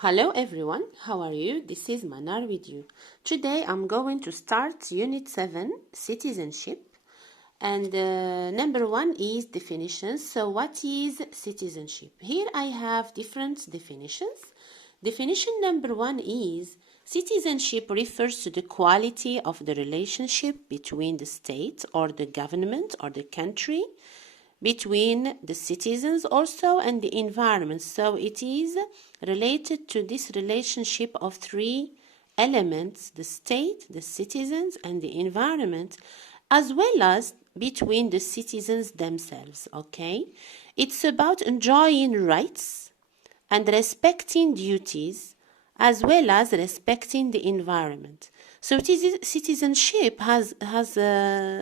Hello everyone, how are you? This is Manar with you. Today I'm going to start Unit 7, Citizenship. And number 1 is definitions. So what is citizenship? Here I have different definitions. Definition number 1 is citizenship refers to the quality of the relationship between the state or the government or the country, between the citizens also and the environment. So it is related to this relationship of three elements: the state, the citizens, and the environment, as well as between the citizens themselves. Okay, it's about enjoying rights and respecting duties, as well as respecting the environment. So citizenship has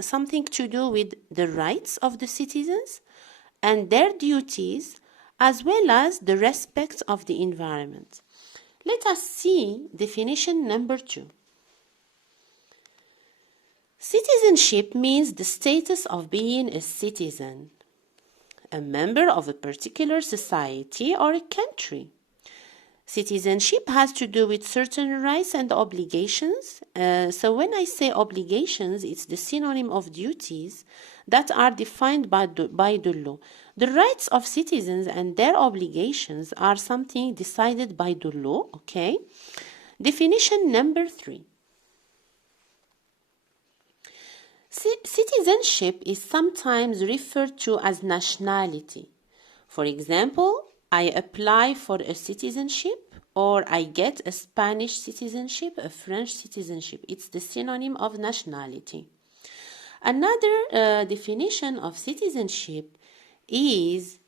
something to do with the rights of the citizens and their duties, as well as the respect of the environment. Let us see definition number 2. Citizenship means the status of being a citizen, a member of a particular society or a country. Citizenship has to do with certain rights and obligations. So when I say obligations, it's the synonym of duties that are defined by the law. The rights of citizens and their obligations are something decided by the law, okay? Definition number 3. Citizenship is sometimes referred to as nationality. For example, I apply for a citizenship, or I get a Spanish citizenship, a French citizenship. It's the synonym of nationality. Another definition of citizenship is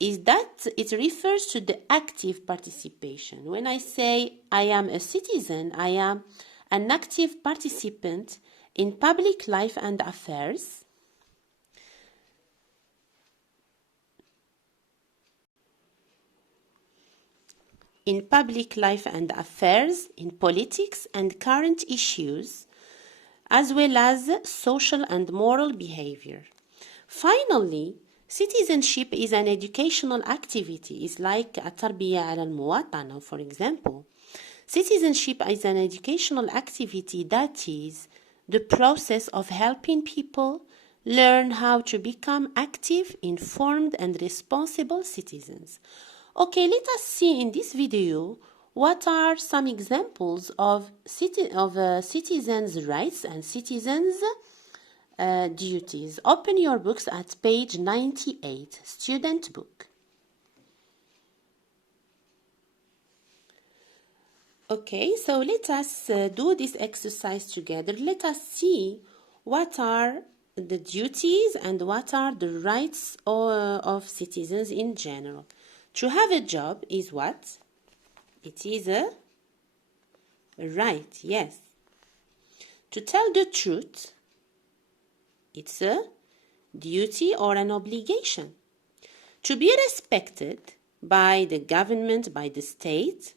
that it refers to the active participation. When I say I am a citizen, I am an active participant in public life and affairs. In public life and affairs, in politics and current issues, as well as social and moral behavior. Finally, citizenship is an educational activity. It's like التربية على المواطنة, for example. Citizenship is an educational activity that is the process of helping people learn how to become active, informed, and responsible citizens. Okay, let us see in this video what are some examples of citizens' rights and citizens' duties. Open your books at page 98, student book. Okay, so let us do this exercise together. Let us see what are the duties and what are the rights of citizens in general. To have a job is what? It is a right, yes. To tell the truth, it's a duty or an obligation. To be respected by the government, by the state,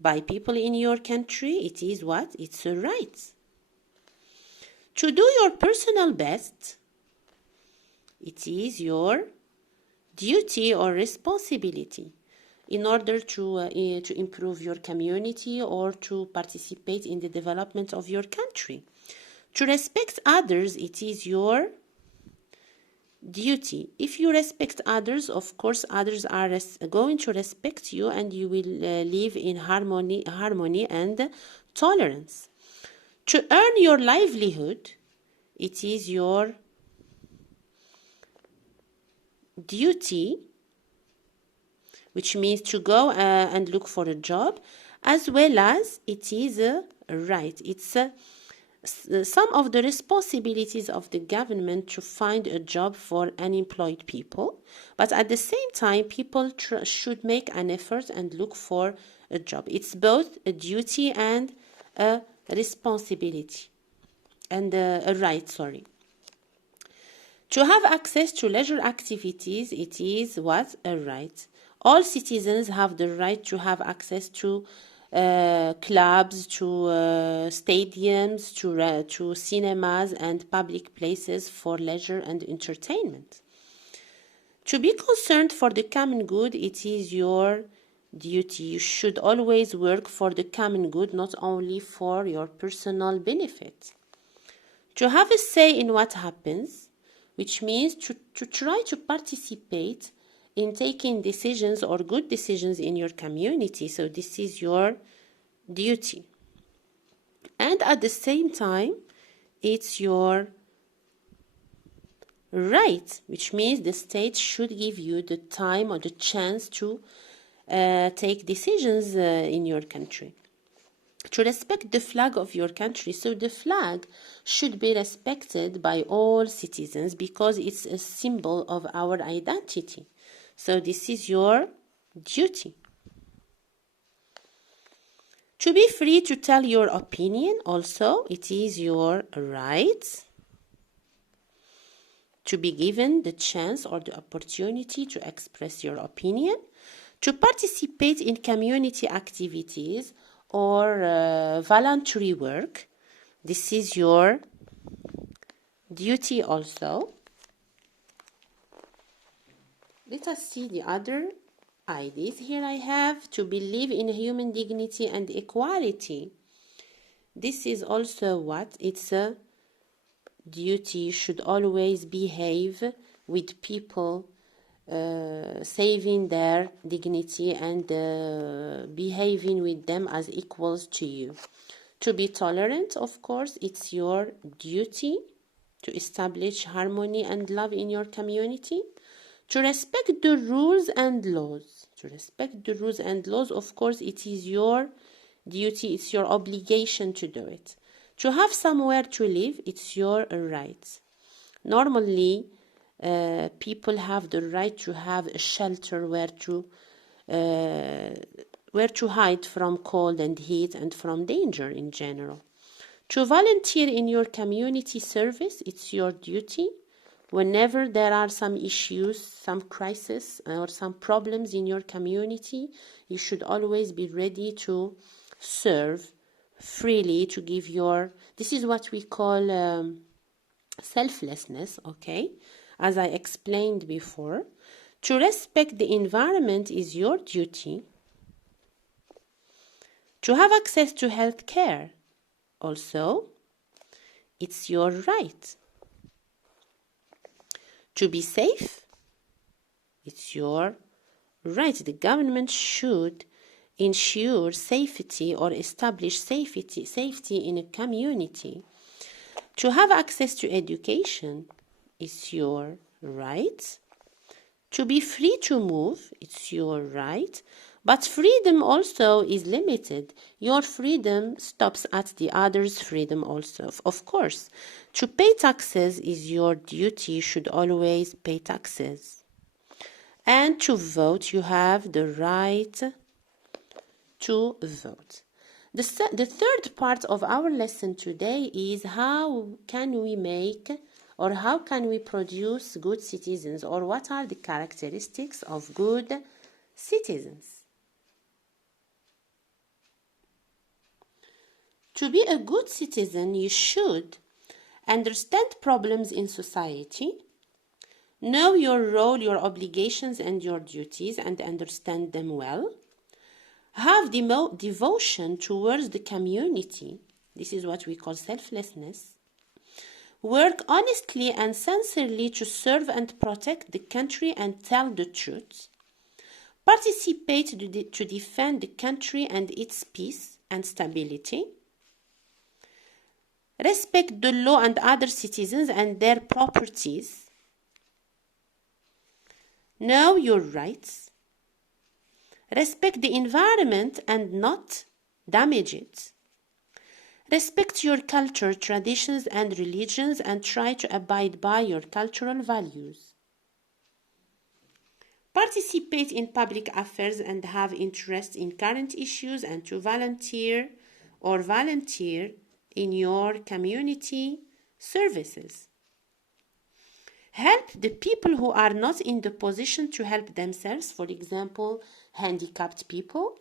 by people in your country, it is what? It's a right. To do your personal best, it is your duty or responsibility in order to improve your community or to participate in the development of your country. To respect others, it is your duty. If you respect others, of course, others are going to respect you, and you will live in harmony and tolerance. To earn your livelihood, it is your duty, which means to go and look for a job, as well as it is a right. It's some of the responsibilities of the government to find a job for unemployed people, but at the same time, people should make an effort and look for a job. It's both a duty and a responsibility, and a right, sorry. To have access to leisure activities, it is what? A right. All citizens have the right to have access to clubs, to stadiums, to cinemas and public places for leisure and entertainment. To be concerned for the common good, it is your duty. You should always work for the common good, not only for your personal benefit. To have a say in what happens, which means to try to participate in taking decisions or good decisions in your community. So this is your duty. And at the same time, it's your right, which means the state should give you the time or the chance to take decisions in your country. To respect the flag of your country. So the flag should be respected by all citizens because it's a symbol of our identity. So this is your duty. To be free to tell your opinion also, it is your right. To be given the chance or the opportunity to express your opinion. To participate in community activities or voluntary work. This is your duty also. Let us see the other ideas. Here I have to believe in human dignity and equality. This is also what? It's a duty. You should always behave with people, saving their dignity and behaving with them as equals to you. To be tolerant, of course, it's your duty to establish harmony and love in your community. To respect the rules and laws. To respect the rules and laws, of course, it is your duty, it's your obligation to do it. To have somewhere to live, it's your right. Normally, people have the right to have a shelter where to hide from cold and heat and from danger in general. To volunteer in your community service, it's your duty. Whenever there are some issues, some crisis or some problems in your community, you should always be ready to serve freely, to give your, this is what we call selflessness, okay? As I explained before, to respect the environment is your duty. To have access to health care, also, it's your right. To be safe, it's your right. The government should ensure safety or establish safety in a community. To have access to education is your right. To be free to move, it's your right. But freedom also is limited. Your freedom stops at the other's freedom also, of course. To pay taxes is your duty. You should always pay taxes. And to vote, you have the right to vote. The third part of our lesson today is how can we make or how can we produce good citizens, or what are the characteristics of good citizens. To be a good citizen, you should understand problems in society, know your role, your obligations, and your duties, and understand them well. Have devotion towards the community. This is what we call selflessness. Work honestly and sincerely to serve and protect the country and tell the truth. Participate to defend the country and its peace and stability. Respect the law and other citizens and their properties. Know your rights. Respect the environment and not damage it. Respect your culture, traditions, and religions, and try to abide by your cultural values. Participate in public affairs and have interest in current issues, and to volunteer in your community services. Help the people who are not in the position to help themselves, for example, handicapped people.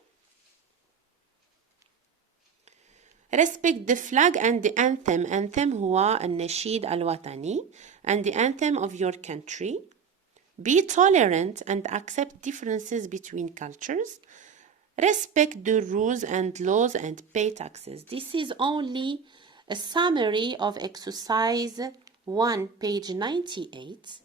Respect the flag and the anthem هو النشيد الوطني, and the anthem of your country. Be tolerant and accept differences between cultures. Respect the rules and laws and pay taxes. This is only a summary of exercise 1, page 98.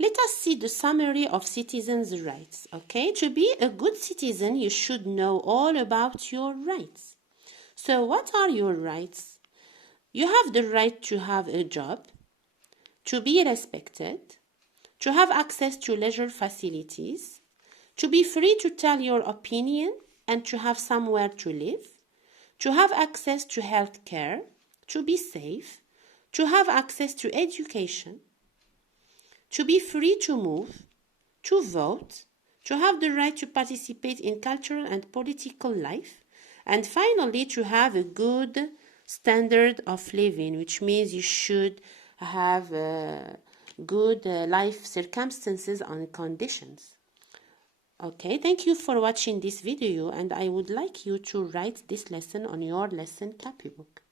Let us see the summary of citizens' rights. Okay, to be a good citizen, you should know all about your rights. So, what are your rights? You have the right to have a job, to be respected, to have access to leisure facilities, to be free to tell your opinion and to have somewhere to live, to have access to health care, to be safe, to have access to education, to be free to move, to vote, to have the right to participate in cultural and political life, and finally to have a good standard of living, which means you should have good life circumstances and conditions. Okay, thank you for watching this video, and I would like you to write this lesson on your lesson copybook.